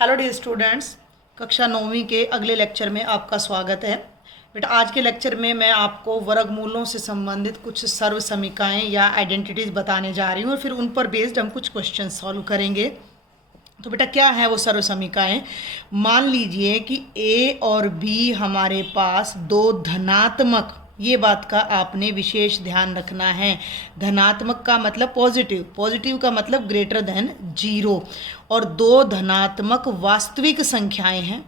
Hello dear students, कक्षा 9वीं के अगले लेक्चर में आपका स्वागत है। बेटा आज के लेक्चर में मैं आपको वर्गमूलों से संबंधित कुछ सर्व समीकरण या आइडेंटिटीज़ बताने जा रही हूँ और फिर उन पर बेस्ड हम कुछ क्वेश्चन सॉल्व करेंगे। तो बेटा क्या है वो सर्व समीकरण? मान लीजिए कि ए और बी हमारे पास दो धनात्मक, ये बात का आपने विशेष ध्यान रखना है। धनात्मक का मतलब पॉजिटिव, पॉजिटिव का मतलब ग्रेटर देन 0, और दो धनात्मक वास्तविक संख्याएं हैं।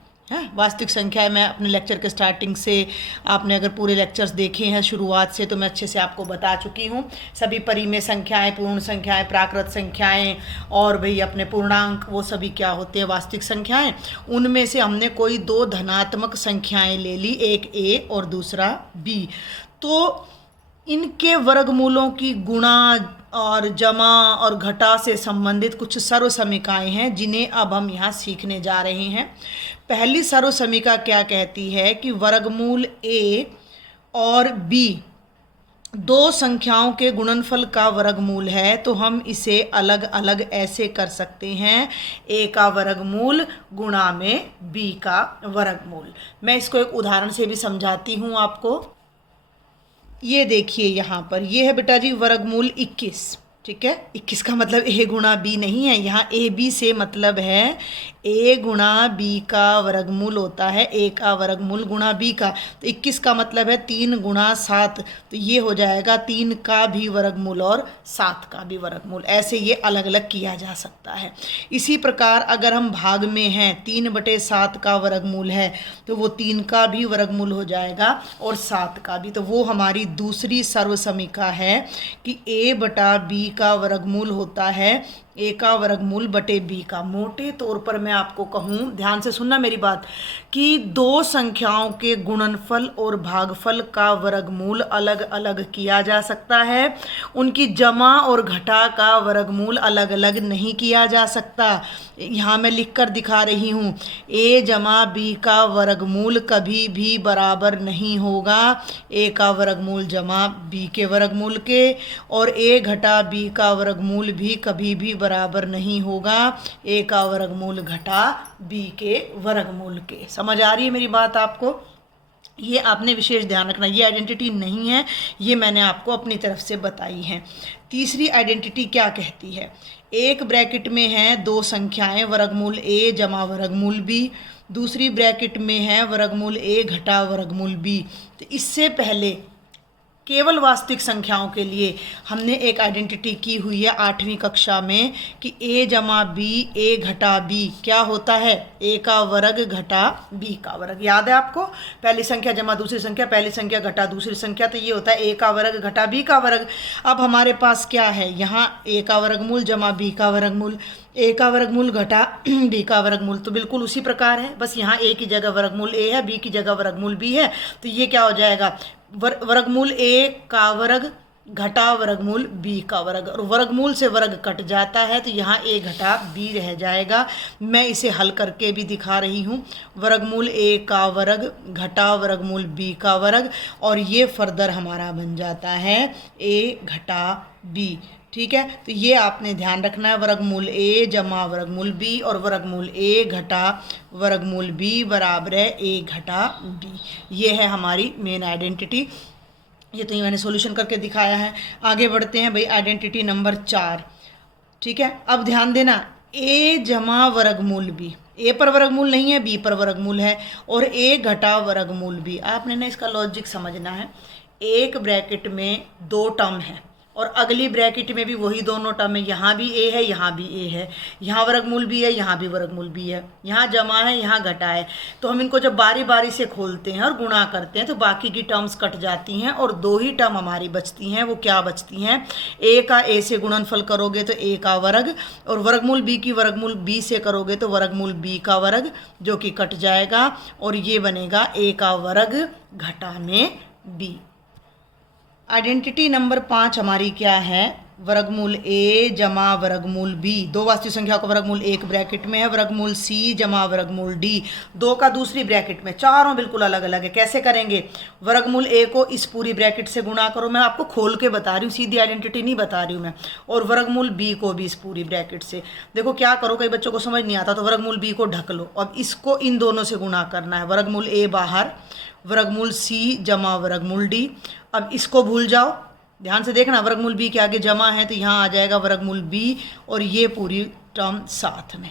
वास्तविक संख्याएं मैं अपने लेक्चर के स्टार्टिंग से, आपने अगर पूरे लेक्चर्स देखे हैं शुरुआत से, तो मैं अच्छे से आपको बता चुकी हूँ। सभी परिमेय संख्याएं, पूर्ण संख्याएं, प्राकृत संख्याएं और भाई अपने पूर्णांक, वो सभी क्या होते हैं? वास्तविक संख्याएं। उनमें से हमने कोई दो धनात्मक संख्याएं ले ली, एक ए और दूसरा बी। तो इनके वर्गमूलों की गुणा और जमा और घटा से संबंधित कुछ सर्व समीकरण हैं जिन्हें अब हम यहाँ सीखने जा रहे हैं। पहली सर्व समीकरण क्या कहती है कि वर्गमूल ए और बी दो संख्याओं के गुणनफल का वर्गमूल है, तो हम इसे अलग अलग ऐसे कर सकते हैं, ए का वर्गमूल गुणा में बी का वर्गमूल। मैं इसको एक उदाहरण से भी समझाती हूँ आपको। ये देखिए यहाँ पर, ये है बेटा जी वर्गमूल 21। ठीक है, 21 का मतलब ए गुणा बी नहीं है, यहाँ ए बी से मतलब है ए गुणा बी का वर्गमूल होता है ए का वर्गमूल गुणा बी का। तो 21 का मतलब है 3 गुणा 7, तो ये हो जाएगा 3 का भी वर्गमूल और 7 का भी वर्गमूल। ऐसे ये अलग अलग किया जा सकता है। इसी प्रकार अगर हम भाग में हैं, 3/7 का वर्गमूल है, तो वो 3 का भी वर्गमूल हो जाएगा और 7 का भी। तो वो हमारी दूसरी सर्व समीकरण है कि ए बटा बी का वर्गमूल होता है ए का वर्गमूल बटे बी का। मोटे तौर पर मैं आपको कहूँ, ध्यान से सुनना मेरी बात, कि दो संख्याओं के गुणनफल और भागफल का वर्गमूल अलग अलग किया जा सकता है, उनकी जमा और घटा का वर्गमूल अलग अलग नहीं किया जा सकता। यहाँ मैं लिख कर दिखा रही हूँ, ए जमा बी का वर्गमूल कभी भी बराबर नहीं होगा ए का वर्गमूल जमा बी के वर्गमूल के, और ए घटा बी का वर्गमूल भी कभी भी बराबर नहीं होगा ए का वर्गमूल घटा बी के वर्गमूल के। समझ आ रही है मेरी बात आपको? ये आपने विशेष ध्यान रखना, ये आइडेंटिटी नहीं है, ये मैंने आपको अपनी तरफ से बताई है। तीसरी आइडेंटिटी क्या कहती है? एक ब्रैकेट में है दो संख्याएं, वर्गमूल ए जमा वर्गमूल बी, दूसरी ब्रैकेट में है वर्गमूल ए घटा वर्गमूल बी। तो इससे पहले केवल वास्तविक संख्याओं के लिए हमने एक आइडेंटिटी की हुई है 8वीं कक्षा में कि a जमा बी ए घटा बी क्या होता है? a का वर्ग घटा b का वर्ग। याद है आपको? पहली संख्या जमा दूसरी संख्या, पहली संख्या घटा दूसरी संख्या, तो ये होता है a का वर्ग घटा b का वर्ग। अब हमारे पास क्या है? यहाँ a का वर्गमूल जमा b का वर्गमूल, a का वर्गमूल घटा b का वर्गमूल। तो बिल्कुल उसी प्रकार है, बस यहाँ a की जगह वर्गमूल a है, b की जगह वर्गमूल b है। तो ये क्या हो जाएगा? वर्गमूल ए का वर्ग घटा वर्गमूल बी का वर्ग, और वर्गमूल से वर्ग कट जाता है, तो यहाँ ए घटा बी रह जाएगा। मैं इसे हल करके भी दिखा रही हूँ। वर्गमूल ए का वर्ग घटा वर्गमूल बी का वर्ग, और ये फर्दर हमारा बन जाता है ए घटा बी। ठीक है, तो ये आपने ध्यान रखना है, वर्गमूल ए जमा वर्गमूल बी और वर्गमूल ए घटा वर्गमूल बी बराबर है ए घटा बी। ये है हमारी मेन आइडेंटिटी। ये तो ये मैंने सॉल्यूशन करके दिखाया है। आगे बढ़ते हैं भाई, आइडेंटिटी नंबर 4। ठीक है, अब ध्यान देना, ए जमा वर्गमूल बी, ए पर वर्गमूल नहीं है, बी पर वर्गमूल है, और ए घटा वर्गमूल बी। आपने ना इसका लॉजिक समझना है। एक ब्रैकेट में दो टर्म है और अगली ब्रैकेट में भी वही दोनों टर्म है, यहाँ भी ए है यहाँ भी ए है, यहाँ वर्गमूल भी है यहाँ भी वर्गमूल भी है, यहाँ जमा है यहाँ घटा है। तो हम इनको जब बारी बारी से खोलते हैं और गुणा करते हैं तो बाकी की टर्म्स कट जाती हैं और दो ही टर्म हमारी बचती हैं। वो क्या बचती हैं? ए का ए से गुणनफल करोगे तो ए का वर्ग, और वर्गमूल बी की वर्गमूल बी से करोगे तो वर्गमूल बी का वर्ग, जो कि कट जाएगा, और ये बनेगा ए का वर्ग घटा में बी। आइडेंटिटी नंबर 5 हमारी क्या है? वर्गमूल ए जमा वर्गमूल बी, दो वास्तविक संख्या का वर्गमूल एक ब्रैकेट में है, वर्गमूल सी जमा वर्गमूल डी, दो का दूसरी ब्रैकेट में, चारों बिल्कुल अलग अलग है। कैसे करेंगे? वर्गमूल ए को इस पूरी ब्रैकेट से गुणा करो, मैं आपको खोल के बता रही हूँ, सीधी आइडेंटिटी नहीं बता रही हूँ मैं, और वर्गमूल बी को भी इस पूरी ब्रैकेट से। देखो क्या करो, कई बच्चों को समझ नहीं आता तो वर्गमूल बी को ढक लो, अब इसको इन दोनों से गुणा करना है, वर्गमूल ए बाहर, वर्गमूल सी जमा वर्गमूल डी। अब इसको भूल जाओ, ध्यान से देखना, वर्गमूल बी के आगे जमा है तो यहाँ आ जाएगा वर्गमूल बी और ये पूरी टर्म साथ में।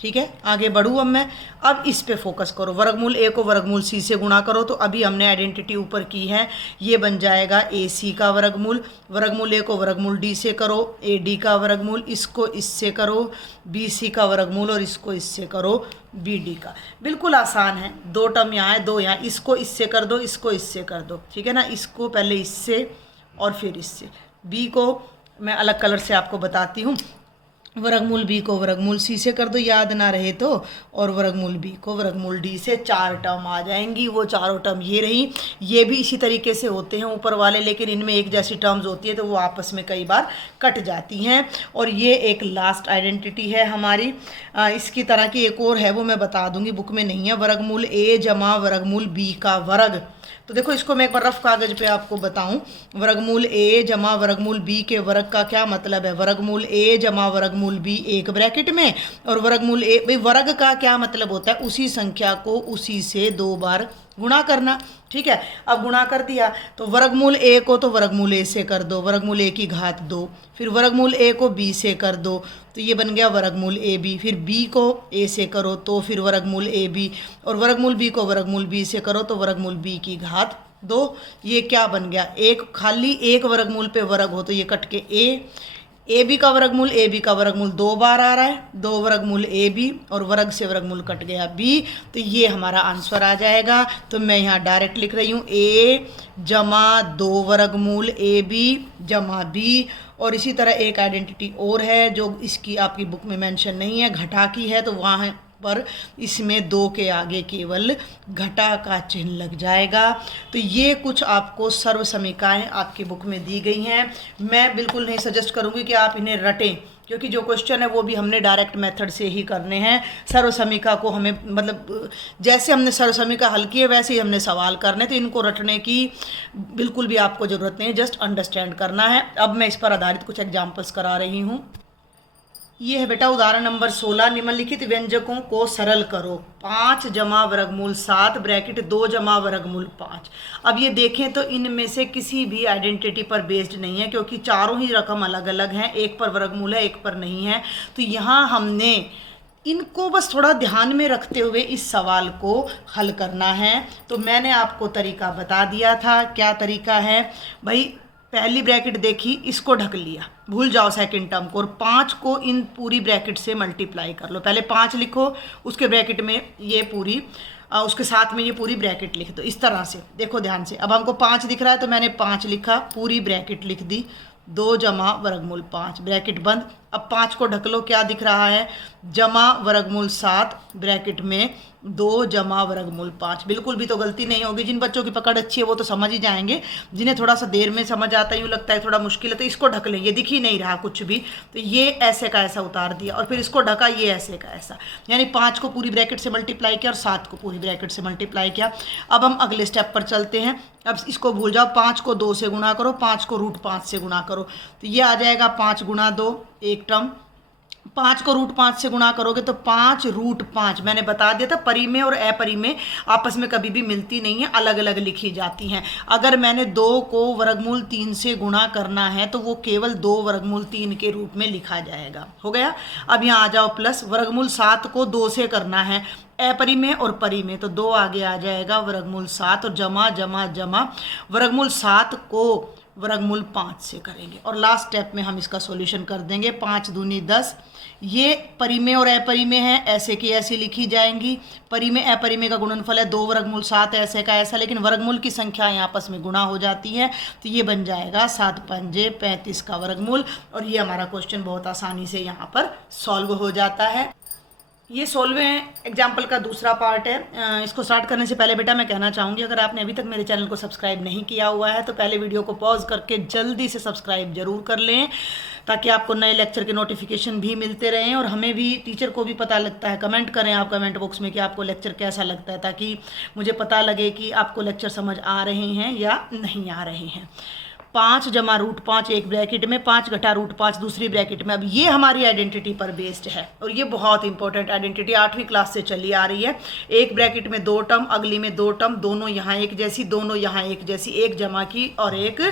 ठीक है, आगे बढ़ूँ अब मैं। अब इस पे फोकस करो, वर्गमूल ए को वर्गमूल सी से गुणा करो, तो अभी हमने आइडेंटिटी ऊपर की है, ये बन जाएगा ए सी का वर्गमूल, वर्गमूल ए को वर्गमूल डी से करो, ए डी का वर्गमूल, इसको इससे करो बी सी का वर्गमूल और इसको इससे करो बी डी का। बिल्कुल आसान है, दो टर्म यहाँ है, दो यहाँ, इसको इससे कर दो, इसको इससे कर दो। ठीक है ना, इसको पहले इससे और फिर इससे। बी को मैं अलग कलर से आपको बताती हूँ, वर्गमूल बी को वर्गमूल सी से कर दो, याद ना रहे तो, और वर्गमूल बी को वर्गमूल डी से। चार टर्म आ जाएंगी, वो चारों टर्म ये रही। ये भी इसी तरीके से होते हैं ऊपर वाले, लेकिन इनमें एक जैसी टर्म्स होती है तो वो आपस में कई बार कट जाती हैं। और ये एक लास्ट आइडेंटिटी है हमारी, इसकी तरह की एक और है, वो मैं बता दूंगी, बुक में नहीं है, वर्गमूल ए जमा वर्गमूल बी का वर्ग। तो देखो इसको मैं एक बार रफ कागज पे आपको बताऊं, वर्गमूल ए जमा वर्गमूल बी के वर्ग का क्या मतलब है, वर्गमूल ए जमा वर्गमूल बी एक ब्रैकेट में, और वर्गमूल ए, भाई वर्ग का क्या मतलब होता है, उसी संख्या को उसी से दो बार गुणा करना। ठीक है, अब गुणा कर दिया तो वर्गमूल ए को तो वर्गमूल ए से कर दो, वर्गमूल ए की घात 2, फिर वर्गमूल ए को बी से कर दो तो ये बन गया वर्गमूल ए बी, फिर बी को ए से करो तो फिर वर्गमूल ए बी, और वर्गमूल बी को वर्गमूल बी से करो तो वर्गमूल बी की घात 2। ये क्या बन गया, एक खाली एक वर्गमूल पे वर्ग हो तो ये कट के ए बी का वर्गमूल 2 बार आ रहा है, 2 वर्गमूल ए बी, और वर्ग से वर्गमूल कट गया बी, तो ये हमारा आंसर आ जाएगा। तो मैं यहाँ डायरेक्ट लिख रही हूँ ए जमा 2 वर्गमूल ए बी जमा बी। और इसी तरह एक आइडेंटिटी और है जो इसकी आपकी बुक में मेंशन नहीं है, घटा की है, तो वहाँ पर इसमें 2 के आगे केवल घटा का चिन्ह लग जाएगा। तो ये कुछ आपको सर्व समीकरणें आपकी बुक में दी गई हैं। मैं बिल्कुल नहीं सजेस्ट करूँगी कि आप इन्हें रटें, क्योंकि जो क्वेश्चन है वो भी हमने डायरेक्ट मेथड से ही करने हैं। सर्व समीकरण को हमें मतलब जैसे हमने सर्व समीकरण हल किए वैसे ही हमने सवाल करने, तो इनको रटने की बिल्कुल भी आपको ज़रूरत नहीं है, जस्ट अंडरस्टैंड करना है। अब मैं इस पर आधारित कुछ एग्जाम्पल्स करा रही हूँ। ये है बेटा उदाहरण नंबर 16, निम्नलिखित व्यंजकों को सरल करो, 5 जमा वर्गमूल 7 ब्रैकेट 2 जमा वर्गमूल 5। अब ये देखें तो इनमें से किसी भी आइडेंटिटी पर बेस्ड नहीं है, क्योंकि चारों ही रकम अलग अलग हैं, एक पर वर्गमूल है एक पर नहीं है। तो यहाँ हमने इनको बस थोड़ा ध्यान में रखते हुए इस सवाल को हल करना है। तो मैंने आपको तरीका बता दिया था, क्या तरीका है भाई, पहली ब्रैकेट देखी, इसको ढक लिया, भूल जाओ सेकंड टर्म को, और 5 को इन पूरी ब्रैकेट से मल्टीप्लाई कर लो। पहले 5 लिखो, उसके ब्रैकेट में ये पूरी उसके साथ में ये पूरी ब्रैकेट लिख दो। इस तरह से देखो ध्यान से, अब हमको 5 दिख रहा है तो मैंने 5 लिखा, पूरी ब्रैकेट लिख दी, 2 जमा वर्गमूल 5 ब्रैकेट बंद। अब 5 को ढक लो, क्या दिख रहा है, जमा वर्गमूल 7 ब्रैकेट में 2 जमा वर्गमूल 5। बिल्कुल भी तो गलती नहीं होगी। जिन बच्चों की पकड़ अच्छी है वो तो समझ ही जाएंगे, जिन्हें थोड़ा सा देर में समझ आता है, यूँ लगता है थोड़ा मुश्किल है, तो इसको ढक लें, ये दिख ही नहीं रहा कुछ भी, तो ये ऐसे का ऐसा उतार दिया, और फिर इसको ढका, ये ऐसे का ऐसा, यानी 5 को पूरी ब्रैकेट से मल्टीप्लाई किया और 7 को पूरी ब्रैकेट से मल्टीप्लाई किया। अब हम अगले स्टेप पर चलते हैं। अब इसको भूल जाओ, 5 को 2 से गुणा करो, 5 को √5 से गुणा करो, तो ये आ जाएगा 5 गुणा 2 एक टर्म, 5 को √5 से गुणा करोगे तो 5 √5। मैंने बता दिया था परिमेय और अपरिमेय आपस में कभी भी मिलती नहीं है, अलग अलग लिखी जाती हैं। अगर मैंने 2 को वर्गमूल 3 से गुणा करना है तो वो केवल 2 वर्गमूल 3 के रूप में लिखा जाएगा। हो गया। अब यहाँ आ जाओ प्लस, वर्गमूल 7 को 2 से करना है, अपरिमेय और परिमेय, तो 2 आगे आ जाएगा वर्गमूल 7, और जमा जमा जमा वर्गमूल 7 को वर्गमूल 5 से करेंगे, और लास्ट स्टेप में हम इसका सॉल्यूशन कर देंगे। 5 दूनी 10, ये परिमेय और अपरिमेय है, ऐसे की ऐसी लिखी जाएंगी। परिमेय अपरिमेय का गुणनफल है 2 वर्गमूल 7 ऐसे का ऐसा, लेकिन वर्गमूल की संख्याएं आपस में गुणा हो जाती है, तो ये बन जाएगा 7 पंजे 35 का वर्गमूल, और ये हमारा क्वेश्चन बहुत आसानी से यहाँ पर सॉल्व हो जाता है। ये 16वें एग्जाम्पल का दूसरा पार्ट है। इसको स्टार्ट करने से पहले बेटा मैं कहना चाहूँगी, अगर आपने अभी तक मेरे चैनल को सब्सक्राइब नहीं किया हुआ है तो पहले वीडियो को पॉज करके जल्दी से सब्सक्राइब जरूर कर लें, ताकि आपको नए लेक्चर के नोटिफिकेशन भी मिलते रहें और हमें भी, टीचर को भी पता लगता है। कमेंट करें आप कमेंट बॉक्स में कि आपको लेक्चर कैसा लगता है, ताकि मुझे पता लगे कि आपको लेक्चर समझ आ रहे हैं या नहीं आ रहे हैं। 5 जमा रूट 5 एक ब्रैकेट में, 5 घटा रूट 5 दूसरी ब्रैकेट में। अब ये हमारी आइडेंटिटी पर बेस्ड है और ये बहुत इंपॉर्टेंट आइडेंटिटी 8वीं क्लास से चली आ रही है। एक ब्रैकेट में 2 टर्म, अगली में 2 टर्म, दोनों यहाँ एक जैसी, दोनों यहाँ एक जैसी, एक जमा की और एक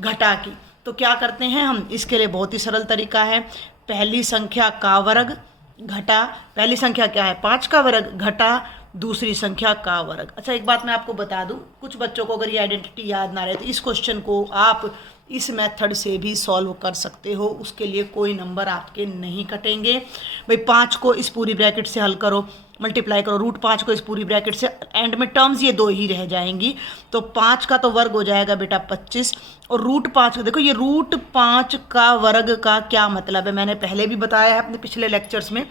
घटा की। तो क्या करते हैं हम, इसके लिए बहुत ही सरल तरीका है। पहली संख्या का वर्ग घटा, पहली संख्या क्या है 5 का वर्ग, घटा दूसरी संख्या का वर्ग। अच्छा एक बात मैं आपको बता दूं, कुछ बच्चों को अगर ये आइडेंटिटी याद ना रहे तो इस क्वेश्चन को आप इस मेथड से भी सॉल्व कर सकते हो, उसके लिए कोई नंबर आपके नहीं कटेंगे। भाई 5 को इस पूरी ब्रैकेट से हल करो, मल्टीप्लाई करो, रूट 5 को इस पूरी ब्रैकेट से, एंड में टर्म्स ये 2 ही रह जाएंगी। तो 5 का तो वर्ग हो जाएगा बेटा 25, और रूट 5 देखो, ये रूट 5 का वर्ग का क्या मतलब है, मैंने पहले भी बताया है अपने पिछले लेक्चर्स में।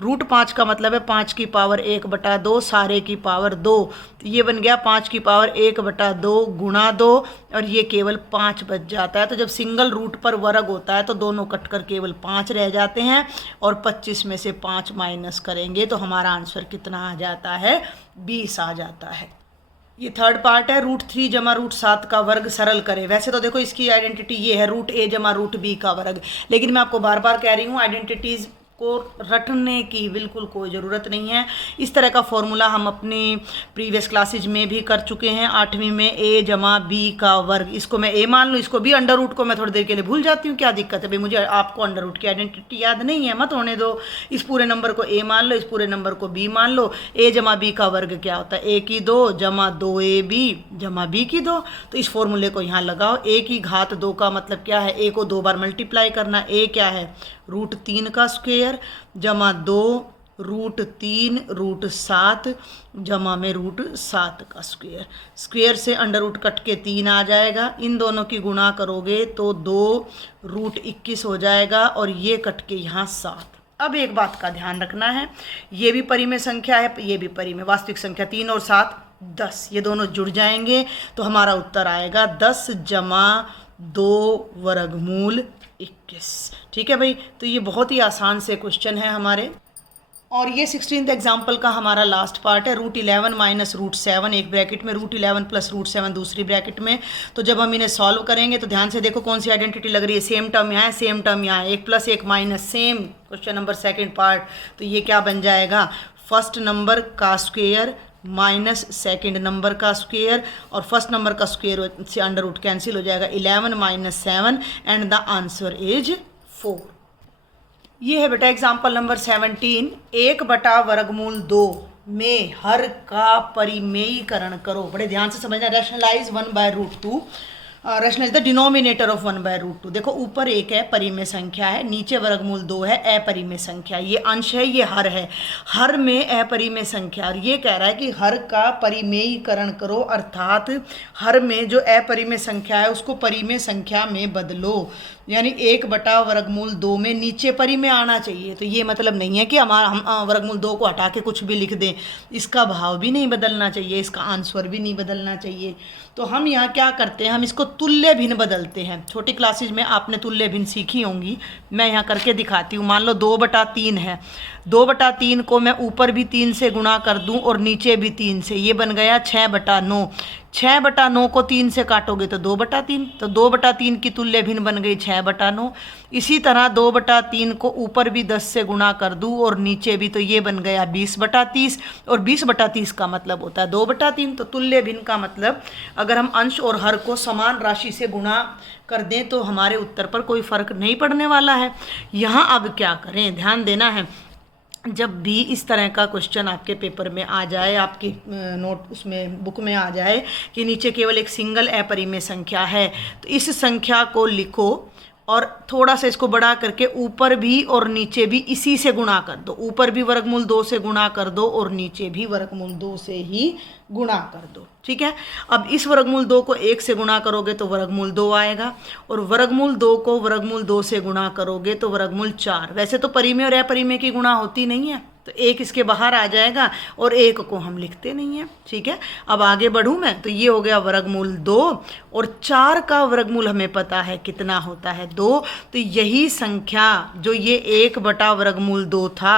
रूट 5 का मतलब है 5 की पावर 1/2 सारे की पावर 2, तो ये बन गया 5 की पावर 1/2 गुणा 2, और ये केवल 5 बच जाता है। तो जब सिंगल रूट पर वर्ग होता है तो दोनों कटकर केवल 5 रह जाते हैं, और 25 में से 5 माइनस करेंगे तो हमारा आंसर कितना आ जाता है, 20 आ जाता है। ये थर्ड पार्ट है, रूट 3 जमा रूट 7 का वर्ग सरल करें। वैसे तो देखो इसकी आइडेंटिटी ये है रूट a जमा रूट b का वर्ग, लेकिन मैं आपको बार बार कह रही हूँ आइडेंटिटीज़ को रटने की बिल्कुल कोई ज़रूरत नहीं है। इस तरह का फॉर्मूला हम अपनी प्रीवियस क्लासेज में भी कर चुके हैं। 8वीं में a जमा b का वर्ग, इसको मैं a मान लूँ, इसको b, अंडर रूट को मैं थोड़ी देर के लिए भूल जाती हूँ, क्या दिक्कत है भाई, मुझे आपको अंडर रूट की आइडेंटिटी याद नहीं है, मत होने दो। इस पूरे नंबर को a मान लो, इस पूरे नंबर को b मान लो। a जमा b का वर्ग क्या होता है, a की 2 जमा 2ab जमा b की 2। तो इस फॉर्मूले को यहाँ लगाओ। a की घात 2 का मतलब क्या है, a को 2 बार मल्टीप्लाई करना। a क्या है, रूट 3 का स्क्वायर जमा 2 रूट 3 रूट 7 जमा में रूट 7 का स्क्वायर। स्क्वायर से अंडर रूट कट के 3 आ जाएगा, इन दोनों की गुणा करोगे तो 2 रूट 21 हो जाएगा, और ये कट के यहाँ 7। अब एक बात का ध्यान रखना है, ये भी परिमेय संख्या है, ये भी परिमेय, वास्तविक संख्या 3 और 7 10, ये दोनों जुड़ जाएंगे तो हमारा उत्तर आएगा 10 जमा 2 वर्गमूल 21। ठीक है भाई, तो ये बहुत ही आसान से क्वेश्चन है हमारे। और ये 16th एग्जाम्पल का हमारा लास्ट पार्ट है, रूट 11 माइनस रूट 7 एक ब्रैकेट में, रूट 11 प्लस रूट 7 दूसरी ब्रैकेट में। तो जब हम इन्हें सॉल्व करेंगे तो ध्यान से देखो कौन सी आइडेंटिटी लग रही है, सेम टर्म यहाँ है, सेम टर्म यहाँ है, 1 plus 1 minus, same question number second part. तो ये क्या बन जाएगा, फर्स्ट नंबर का स्क्वेयर माइनस सेकेंड नंबर का स्क्वेयर, और फर्स्ट नंबर का स्क्वेयर से अंडर रूट कैंसिल हो जाएगा, 11 minus 7 and the answer is 4। ये है बेटा एग्जाम्पल नंबर 17, 1 वर्गमूल 2 में हर का परिमेयीकरण करो। बड़े ध्यान से समझना, rationalize 1/√2, rationalize the denominator of 1/√2। देखो ऊपर 1 है, परिमेय संख्या है, नीचे वर्गमूल 2 है, अपरिमेय संख्या। ये अंश है, ये हर है, हर में अपरिमेय संख्या, और ये कह रहा है कि हर का परिमेयीकरण करो, अर्थात हर में जो अपरिमेय संख्या है उसको परिमेय संख्या में बदलो। यानी 1/√2 में नीचे परिमेय आना चाहिए। तो ये मतलब नहीं है कि हम वर्गमूल 2 को हटा के कुछ भी लिख दें, इसका भाव भी नहीं बदलना चाहिए, इसका आंसर भी नहीं बदलना चाहिए। तो हम यहाँ क्या करते हैं, हम इसको तुल्य भिन्न बदलते हैं। छोटी क्लासेज में आपने तुल्य भिन्न सीखी होंगी, मैं यहाँ करके दिखाती हूँ। मान लो 2/3 है, 2/3 को मैं ऊपर भी 3 से गुणा कर दूँ और नीचे भी 3 से, ये बन गया 6/9। 6/9 को 3 से काटोगे तो 2/3, तो 2/3 की तुल्य भिन्न बन गई 6/9। इसी तरह 2/3 को ऊपर भी 10 से गुणा कर दूँ और नीचे भी, तो ये बन गया 20/30, और 20/30 का मतलब होता है 2/3। तो तुल्य भिन्न का मतलब अगर हम अंश और हर को समान राशि से गुणा कर दें तो हमारे उत्तर पर कोई फर्क नहीं पड़ने वाला है। यहाँ अब क्या करें, ध्यान देना है, जब भी इस तरह का क्वेश्चन आपके पेपर में आ जाए, आपकी नोट उसमें बुक में आ जाए कि नीचे केवल एक सिंगल अपरिमेय संख्या है, तो इस संख्या को लिखो और थोड़ा सा इसको बढ़ा करके ऊपर भी और नीचे भी इसी से गुणा कर दो। ऊपर भी वर्गमूल 2 से गुणा कर दो और नीचे भी वर्गमूल 2 से ही गुणा कर दो। ठीक है, अब इस वर्गमूल 2 को 1 से गुणा करोगे तो वर्गमूल 2 आएगा, और वर्गमूल 2 को वर्गमूल 2 से गुणा करोगे तो वर्गमूल 4। वैसे तो परिमेय और अपरिमेय की गुणा होती नहीं है, तो एक इसके बाहर आ जाएगा और एक को हम लिखते नहीं हैं। ठीक है, अब आगे बढ़ूँ मैं, तो ये हो गया वर्गमूल 2 और 4 का वर्गमूल हमें पता है कितना होता है 2। तो यही संख्या जो ये 1 बटा वर्गमूल 2 था,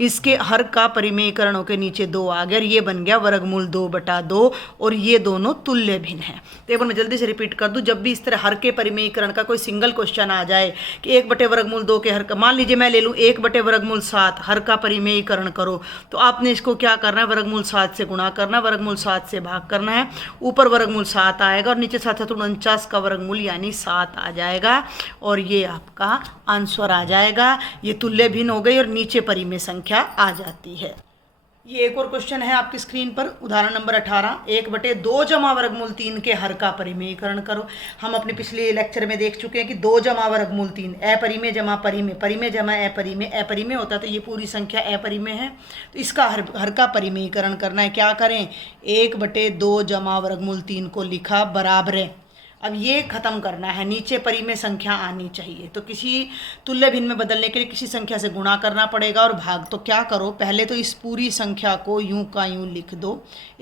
इसके हर का परिमेयकरणों के नीचे 2 आ गया और ये बन गया वर्गमूल 2 बटा 2 और ये दोनों तुल्य भिन्न है। तो एक बार मैं जल्दी से रिपीट कर दूं, जब भी इस तरह हर के परिमेयकरण का कोई सिंगल क्वेश्चन आ जाए कि 1 बटे वर्गमूल 2 के हर का, मान लीजिए मैं ले लूँ 1 बटे वर्गमूल 7 हर का परिमेयकरण करो, तो आपने इसको क्या करना है, वर्गमूल 7 से गुणा करना है, वर्गमूल 7 से भाग करना है, ऊपर वर्गमूल 7 आएगा और नीचे 7 49 का वर्गमूल यानी 7 आ जाएगा और ये आपका आंसर आ जाएगा। ये तुल्य भिन्न हो गई और नीचे परिमेय संख्या आ जाती है। ये एक और क्वेश्चन है आपकी स्क्रीन पर, उदाहरण नंबर 18, 1 बटे 2 जमा वर्गमूल 3 के हर का परिमेयकरण करो। हम अपने पिछले लेक्चर में देख चुके हैं कि 2 जमा वर्गमूल 3 अपरिमेय जमा परिमेय, परिमेय जमा अपरिमेय, अपरिमेय होता है तो ये पूरी संख्या अपरिमेय है। तो इसका हर का परिमेयकरण करना है। क्या करें, 1 बटे 2 जमा वर्गमूल 3 को लिखा बराबर है। अब ये खत्म करना है, नीचे परिमेय संख्या आनी चाहिए, तो किसी तुल्य भिन्न में बदलने के लिए किसी संख्या से गुणा करना पड़ेगा और भाग। तो क्या करो, पहले तो इस पूरी संख्या को यूं का यूं लिख दो,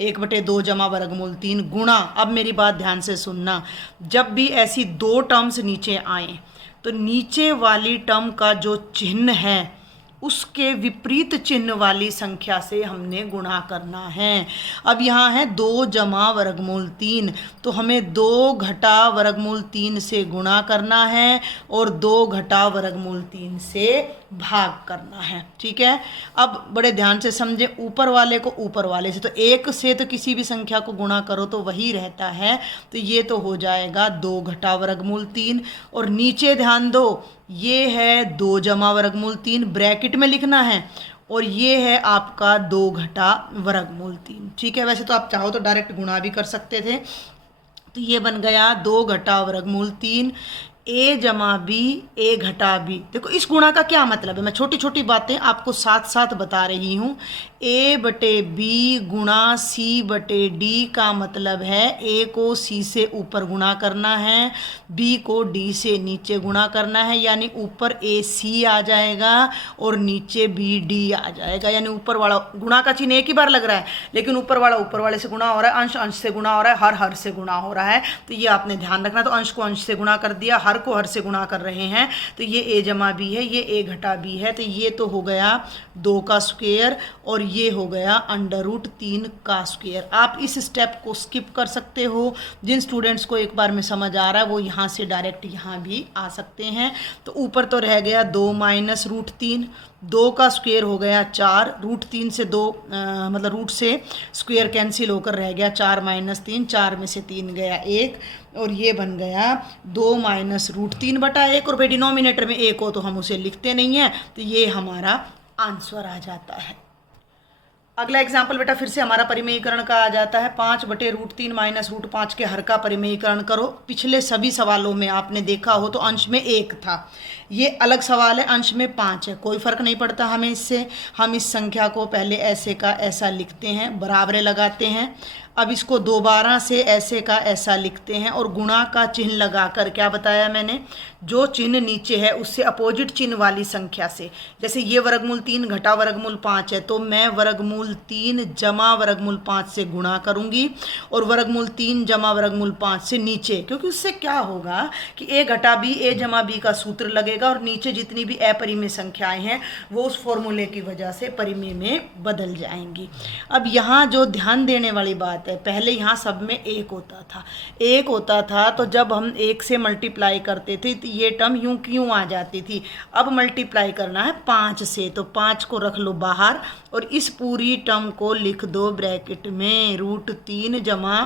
1 बटे 2 जमा वर्गमूल 3 गुणा। अब मेरी बात ध्यान से सुनना, जब भी ऐसी 2 टर्म्स नीचे आए तो नीचे वाली टर्म का जो चिन्ह है उसके विपरीत चिन्ह वाली संख्या से हमने गुणा करना है। अब यहाँ है 2 जमा वर्गमूल 3, तो हमें 2 घटा वर्गमूल 3 से गुणा करना है और 2 घटा वर्गमूल 3 से भाग करना है। ठीक है, अब बड़े ध्यान से समझे, ऊपर वाले को ऊपर वाले से, तो 1 से तो किसी भी संख्या को गुणा करो तो वही रहता है, तो ये तो हो जाएगा 2 घटा वर्गमूल 3 और नीचे ध्यान दो ये है 2 जमा वर्गमूल 3 ब्रैकेट में लिखना है और ये है आपका 2 घटा वर्गमूल 3। ठीक है, वैसे तो आप चाहो तो डायरेक्ट गुणा भी कर सकते थे, तो ये बन गया 2 घटा वर्गमूल 3 a जमा बी a घटा बी। देखो इस गुणा का क्या मतलब है, मैं छोटी छोटी बातें आपको साथ साथ बता रही हूँ। a बटे बी गुणा c बटे d का मतलब है a को c से ऊपर गुणा करना है, b को d से नीचे गुणा करना है, यानी ऊपर a c आ जाएगा और नीचे b d आ जाएगा। यानी ऊपर वाला गुणा का चिन्ह एक ही बार लग रहा है, लेकिन ऊपर वाला ऊपर वाले से गुणा हो रहा है, अंश अंश से गुणा हो रहा है, हर से गुणा हो रहा है। तो ये आपने ध्यान रखना। तो अंश को अंश से गुणा कर दिया, हर को हर से गुणा कर रहे हैं, तो ये a जमा बी है, ये a घटा बी है, तो ये तो हो गया 2 का स्क्वायर और ये हो गया √3 का स्क्वायर। आप इस स्टेप को स्किप कर सकते हो। जिन स्टूडेंट्स को एक बार में समझ आ रहा है वो यहाँ से डायरेक्ट यहाँ भी आ सकते हैं। तो ऊपर तो रह गया 2 माइनस √3, 2 का स्क्वायर हो गया 4, √3 से 2 मतलब रूट से स्क्वायर कैंसिल होकर रह गया 4 माइनस 3, 4 में से 3 गया 1 और ये बन गया 2 माइनस √3 बटा 1। और भाई डिनोमिनेटर में 1 हो तो हम उसे लिखते नहीं हैं, तो ये हमारा आंसर आ जाता है। अगला एग्जाम्पल बेटा फिर से हमारा परिमेयीकरण का आ जाता है। 5 बटे √3 माइनस √5 के हर का परिमेयीकरण करो। पिछले सभी सवालों में आपने देखा हो तो अंश में 1 था, ये अलग सवाल है, अंश में 5 है, कोई फ़र्क नहीं पड़ता हमें इससे। हम इस संख्या को पहले ऐसे का ऐसा लिखते हैं, बराबरे लगाते हैं। अब इसको दोबारा से ऐसे का ऐसा लिखते हैं और गुणा का चिन्ह लगाकर, क्या बताया मैंने, जो चिन्ह नीचे है उससे अपोजिट चिन्ह वाली संख्या से, जैसे ये वर्गमूल 3 घटा वर्गमूल 5 है तो मैं वर्गमूल 3 जमा वर्गमूल 5 से गुणा करूंगी और वर्गमूल 3 जमा वर्गमूल 5 से नीचे, क्योंकि उससे क्या होगा कि a घटा b a जमा b का सूत्र लगेगा और नीचे जितनी भी अपरिमेय संख्याएं हैं वो उस फॉर्मूले की वजह से परिमेय में बदल जाएंगी। अब यहाँ जो ध्यान देने वाली बात है, पहले यहाँ सब में 1 होता था, तो जब हम 1 से मल्टीप्लाई करते थे तो ये टर्म यूं क्यों आ जाती थी। अब मल्टीप्लाई करना है 5 से, तो 5 को रख लो बाहर और इस पूरी टर्म को लिख दो ब्रैकेट में √3 जमा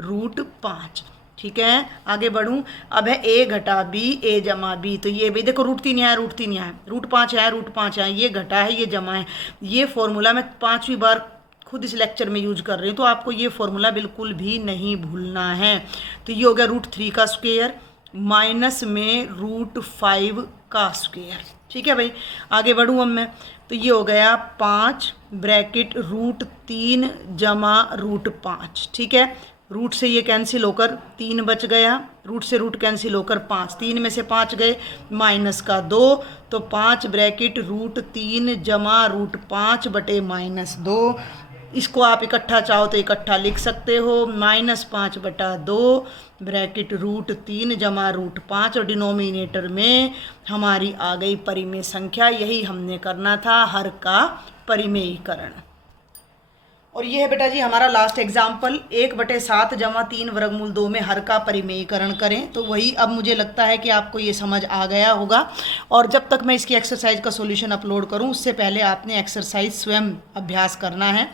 √5। ठीक है, आगे बढ़ूँ। अब है a घटा b a जमा b, तो ये भी देखो √3 यहाँ है, √3 यहाँ है, √5 यहाँ है, √5 यहाँ, ये घटा है ये जमा है। ये फॉर्मूला मैं 5वीं बार खुद इस लेक्चर में यूज कर रही हूँ, तो आपको ये फॉर्मूला बिल्कुल भी नहीं भूलना है। तो ये हो गया √3 का स्क्वायर माइनस में √5 का स्क्वायर। ठीक है भाई, आगे बढ़ूँ अब मैं, तो ये हो गया 5 ब्रैकेट √3 जमा √5। ठीक है, रूट से ये कैंसिल होकर 3 बच गया, रूट से रूट कैंसिल होकर 5, 3 में से 5 गए माइनस का 2, तो 5 ब्रैकेट रूट 3 जमा रूट 5 बटे माइनस 2। इसको आप इकट्ठा चाहो तो इकट्ठा लिख सकते हो, -5 बटा 2 ब्रैकेट रूट 3 जमा रूट 5, और डिनोमिनेटर में हमारी आ गई परिमेय संख्या। यही हमने करना था, हर का परिमेयीकरण। और ये है बेटा जी हमारा लास्ट एग्जाम्पल, 1/7 जमा 3 वर्गमूल 2 में हर का परिमेयीकरण करें। तो वही अब मुझे लगता है कि आपको ये समझ आ गया होगा। और जब तक मैं इसकी एक्सरसाइज का सॉल्यूशन अपलोड करूं, उससे पहले आपने एक्सरसाइज स्वयं अभ्यास करना है।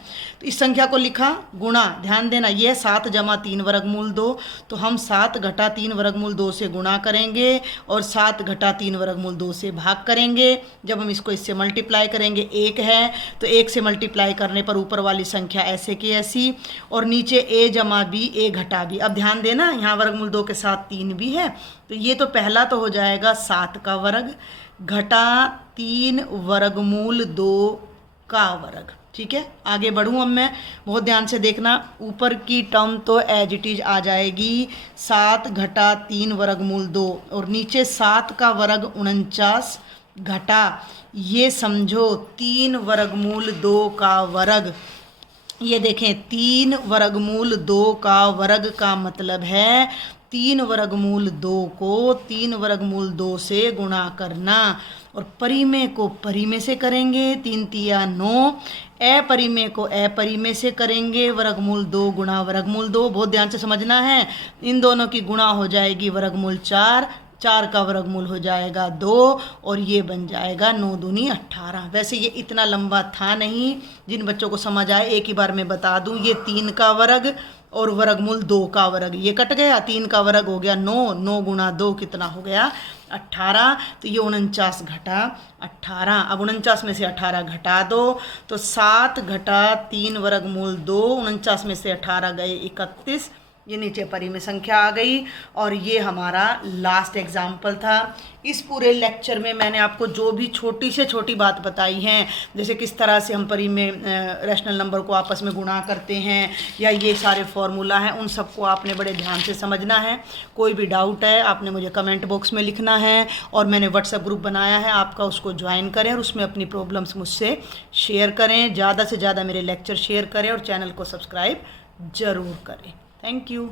तो इस संख्या को लिखा, गुणा, ध्यान देना ये 7 जमा 3 वर्गमूल 2, तो हम 7 घटा 3 वर्गमूल 2 से गुणा करेंगे और 7 घटा 3 वर्गमूल 2 से भाग करेंगे। जब हम इसको इससे मल्टीप्लाई करेंगे, 1 है तो 1 से मल्टीप्लाई करने पर ऊपर वाली संख्या ऐसे की ऐसी, और नीचे a जमा b, a घटा b। अब ध्यान देना यहाँ वर्गमूल 2 के साथ 3 भी है, तो ये तो पहला तो हो जाएगा 7 का वर्ग घटा 3 वर्गमूल 2 का वर्ग। ठीक है, आगे बढ़ूँ अब मैं, बहुत ध्यान से देखना। ऊपर की टर्म तो एज इट इज आ जाएगी 7 घटा 3 वर्गमूल 2, और नीचे 7 का वर्ग 49 घटा ये समझो 3 वर्गमूल 2 का वर्ग। ये देखें 3 वर्गमूल 2 का वर्ग का मतलब है 3 वर्गमूल 2 को 3 वर्गमूल 2 से गुणा करना, और परिमेय को परिमेय से करेंगे, 3 तिया 9, अपरिमेय को अपरिमेय से करेंगे, वर्गमूल 2 गुणा वर्गमूल 2। बहुत ध्यान से समझना है, इन दोनों की गुणा हो जाएगी वर्गमूल 4, 4 का वर्गमूल हो जाएगा 2, और ये बन जाएगा 9 दूनी 18। वैसे ये इतना लंबा था नहीं, जिन बच्चों को समझ आए एक ही बार मैं बता दूं, ये 3 का वर्ग और वर्गमूल 2 का वर्ग, ये कट गया, 3 का वर्ग हो गया 9, 9 गुणा 2 कितना हो गया 18, तो ये 49 घटा 18। अब 49 में से 18 घटा दो, तो 7 घटा 3 वर्गमूल 2, 49 में से 18 गए 31, ये नीचे परिमेय संख्या आ गई। और ये हमारा लास्ट एग्जाम्पल था। इस पूरे लेक्चर में मैंने आपको जो भी छोटी से छोटी बात बताई है, जैसे किस तरह से हम परिमेय रैशनल नंबर को आपस में गुणा करते हैं, या ये सारे फॉर्मूला हैं, उन सबको आपने बड़े ध्यान से समझना है। कोई भी डाउट है आपने मुझे कमेंट बॉक्स में लिखना है, और मैंने व्हाट्सएप ग्रुप बनाया है आपका, उसको ज्वाइन करें और उसमें अपनी प्रॉब्लम्स मुझसे शेयर करें। ज़्यादा से ज़्यादा मेरे लेक्चर शेयर करें और चैनल को सब्सक्राइब ज़रूर करें। Thank you.